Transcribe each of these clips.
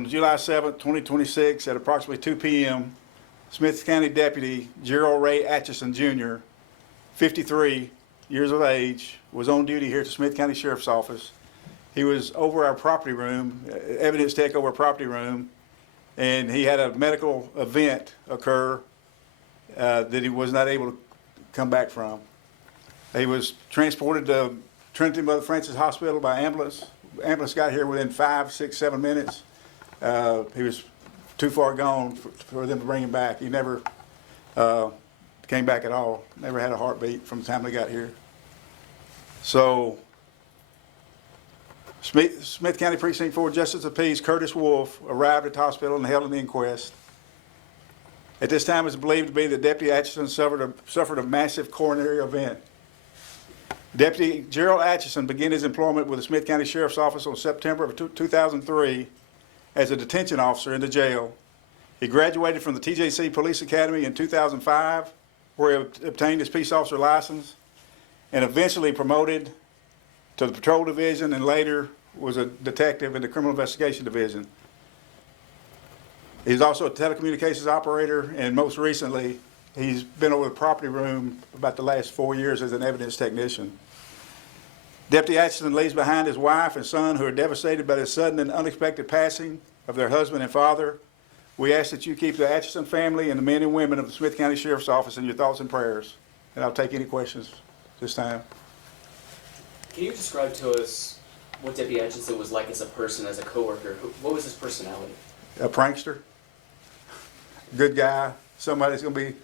on July 7th, 2026 at approximately 2 p.m., Smith County Deputy Gerald Rhey Atchison Jr., 53 years of age, was on duty here at the Smith County Sheriff's Office. He was over our property room, evidence tech over our property room, and he had a medical event occur that he was not able to come back from. He was transported to Trinity Mother Frances Hospital by ambulance. Ambulance got here within 5, 6, 7 minutes. He was too far gone for them to bring him back. He never came back at all. Never had a heartbeat from the time they got here. So, Smith County Precinct 4 Justice of Peace Curtis Wolf arrived at the hospital and held an inquest. At this time, it's believed to be that Deputy Atchison suffered a massive coronary event. Deputy Gerald Atchison began his employment with the Smith County Sheriff's Office on September of 2003 as a detention officer in the jail. He graduated from the TJC Police Academy in 2005, where he obtained his peace officer license, and eventually promoted to the Patrol Division, and later was a detective in the Criminal Investigation Division. He's also a telecommunications operator, and most recently, he's been over the property room about the last 4 years as an evidence technician. Deputy Atchison leaves behind his wife and son who are devastated by the sudden and unexpected passing of their husband and father. We ask that you keep the Atchison family and the men and women of the Smith County Sheriff's Office in your thoughts and prayers. And I'll take any questions this time. Can you describe to us what Deputy Atchison was like as a person, as a coworker? What was his personality? A prankster, good guy, somebody that's going to be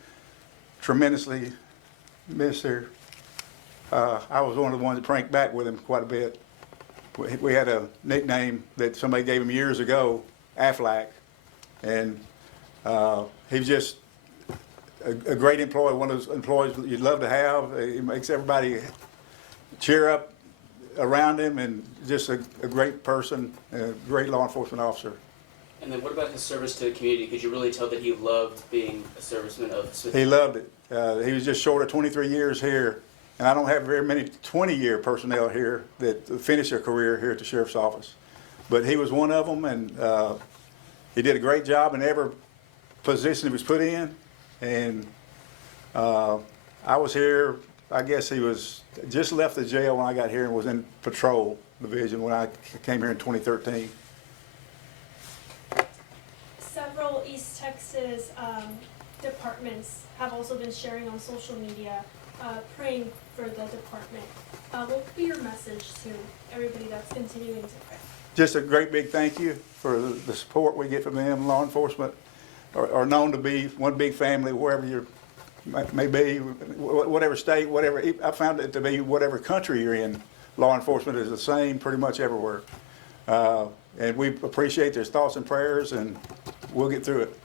tremendously missed here. I was one of the ones that pranked back with him quite a bit. We had a nickname that somebody gave him years ago, Aflac, and he was just a great employee, one of those employees you'd love to have. He makes everybody cheer up around him, and just a great person, a great law enforcement officer. And then what about his service to the community? Could you really tell that he loved being a serviceman of Smith County? He loved it. He was just short of 23 years here, and I don't have very many 20-year personnel here that finish their career here at the Sheriff's Office. But he was one of them, and he did a great job in every position he was put in. And I was here, I guess he was just left the jail when I got here and was in patrol division when I came here in 2013. Several East Texas departments have also been sharing on social media, praying for the department. What would be your message to everybody that's continuing to pray? Just a great big thank you for the support we get from them. Law enforcement are known to be one big family wherever you may be, whatever state, whatever. I found it to be whatever country you're in, law enforcement is the same pretty much everywhere. And we appreciate their thoughts and prayers, and we'll get through it.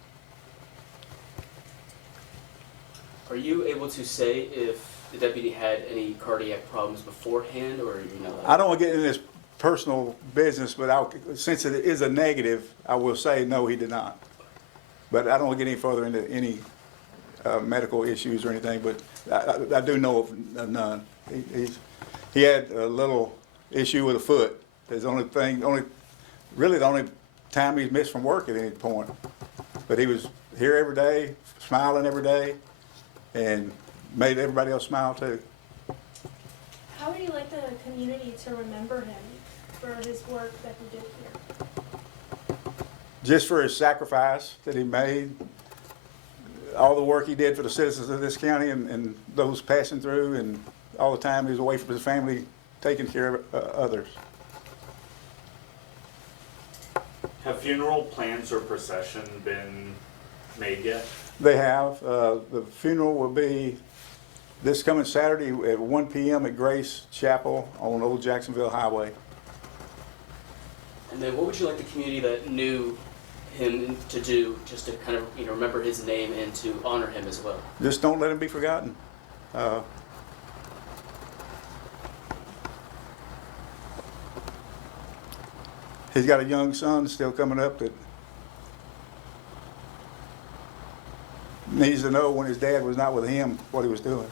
Are you able to say if the deputy had any cardiac problems beforehand, or are you not? I don't want to get into this personal business, but since it is a negative, I will say no, he did not. But I don't want to get any further into any medical issues or anything, but I do know of none. He had a little issue with a foot. That's the really the only time he's missed from work at any point. But he was here every day, smiling every day, and made everybody else smile too. How would you like the community to remember him for his work that he did here? Just for his sacrifice that he made, all the work he did for the citizens of this county and those passing through, and all the time he was away from his family taking care of others. Have funeral plans or procession been made yet? They have. The funeral will be this coming Saturday at 1 p.m. at Grace Chapel on Old Jacksonville Highway. And then what would you like the community that knew him to do, just to kind of remember his name and to honor him as well? Just don't let him be forgotten. He's got a young son still coming up that needs to know when his dad was not with him what he was doing.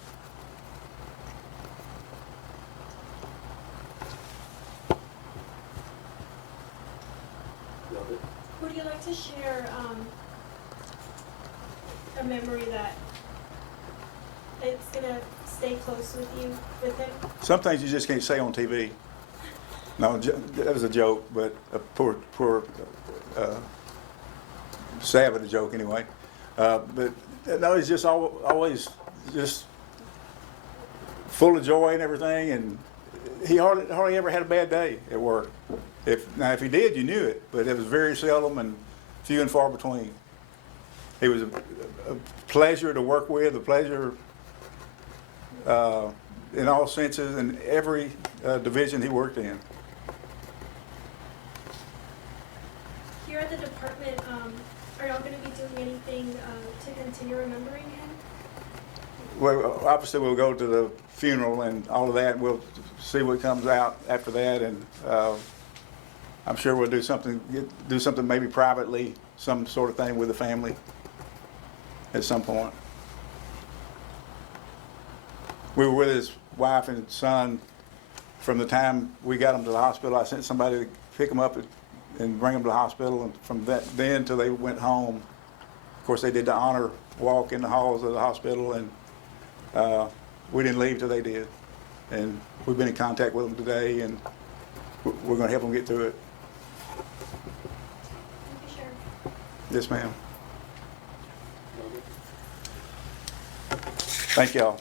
Love it. What would you like to share a memory that it's gonna stay close with you, with him? Some things you just can't say on TV. No, that was a joke, but a poor, stab at a joke anyway. But no, he's just always just full of joy and everything, and he hardly ever had a bad day at work. If he did, you knew it, but it was very seldom and few and far between. He was a pleasure to work with, a pleasure in all senses, in every division he worked in. Here at the department, are y'all gonna be doing anything to continue remembering him? Well, obviously we'll go to the funeral and all of that, and we'll see what comes out after that, and I'm sure we'll do something maybe privately, some sort of thing with the family at some point. We were with his wife and son from the time we got him to the hospital. I sent somebody to pick him up and bring him to the hospital, and from then till they went home, of course they did the honor walk in the halls of the hospital, and we didn't leave till they did. And we've been in contact with them today, and we're going to help them get through it. Thank you, Sheriff. Yes, ma'am. Thank y'all.